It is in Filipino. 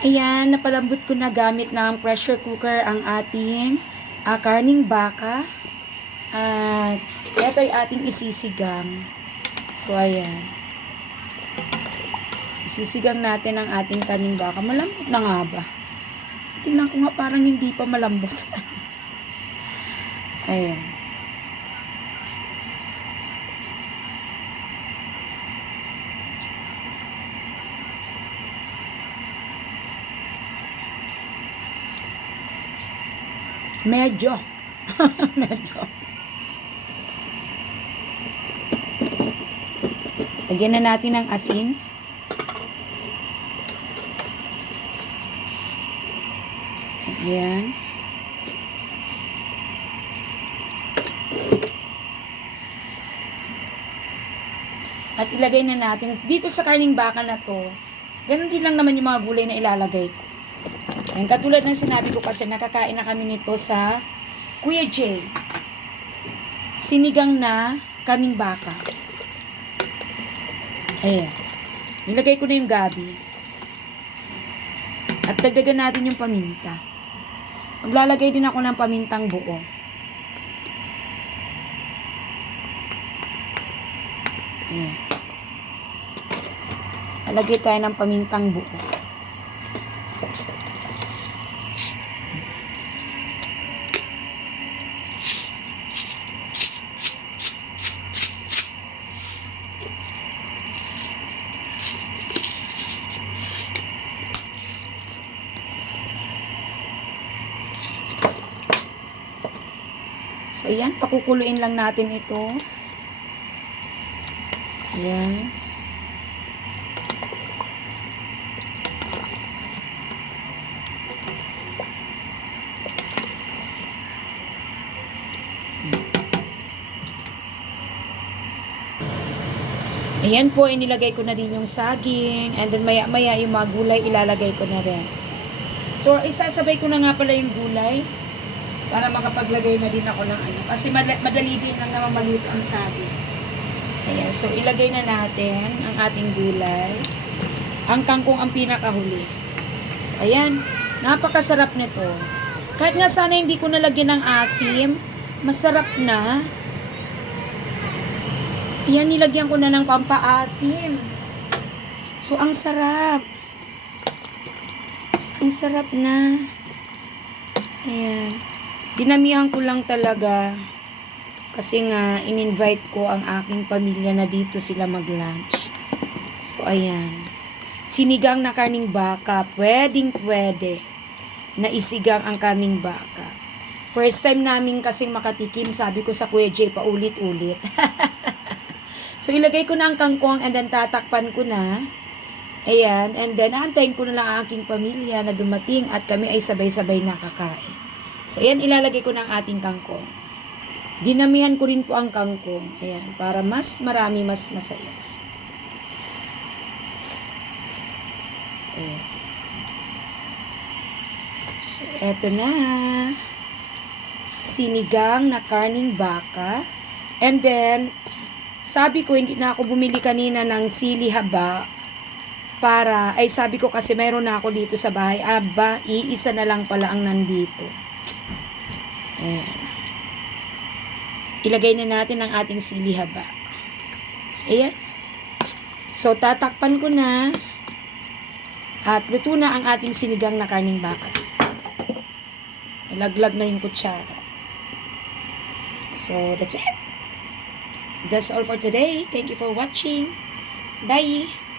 Ayan, napalambot ko na gamit ng pressure cooker ang ating ah, karning baka. At ito ay ating isisigang. So, ayan. Isisigang natin ang ating karning baka. Malambot na nga ba? Tingnan ko nga parang hindi pa malambot. ayan. Medyo. Medyo. Lagyan na natin ng asin. Ayan. At ilagay na natin, dito sa karning baka na to, ganun din lang naman yung mga gulay na ilalagay ko. Ayan, katulad ng sinabi ko kasi nakakain na kami nito sa Kuya J. Sinigang na kaning baka. Ayan. Nilagay ko na yung gabi. At dagdagan natin yung paminta. Maglalagay din ako ng pamintang buo. Ayan. Lalagay tayo ng pamintang buo. So, ayan, pakukuluin lang natin ito. Ayan. Ayan po, inilagay ko na din yung saging. And then maya-maya yung mga gulay, ilalagay ko na rin. So, isasabay ko na nga pala yung gulay para makapaglagay na din ako ng ano. Kasi mad- madali din lang naman maluto ang saging. Ayan, so ilagay na natin ang ating gulay. Ang kangkong ang pinakahuli. So, ayan. Napakasarap nito. Kahit nga sana hindi ko nalagyan ng asim, masarap na. Ayan, nilagyan ko na ng pampaasim. So, ang sarap. Ang sarap na. Ayan. Dinamihan ko lang talaga kasi nga in-invite ko ang aking pamilya na dito sila mag-lunch. So ayan. Sinigang na karning baka, pwedeng pwede na isigang ang karning baka. First time namin kasing makatikim, sabi ko sa Kuya Jay, paulit-ulit. so ilagay ko na ang kangkong and then tatakpan ko na. Ayan, and then aantayin ko na lang ang aking pamilya na dumating at kami ay sabay-sabay nakakain. So, ayan, ilalagay ko ng ating kangkong. Dinamihan ko rin po ang kangkong. Ayan, para mas marami, mas masaya. Ayan. So, eto na. Sinigang na karning baka. And then, sabi ko, hindi na ako bumili kanina ng sili haba para, ay sabi ko kasi mayroon na ako dito sa bahay. Aba, iisa na lang pala ang nandito. Ayan. Ilagay na natin ang ating sili haba. So, ayan. So, tatakpan ko na. At luto na ang ating sinigang na karning baka. Nalaglag na yung kutsara. So, that's it. That's all for today. Thank you for watching. Bye!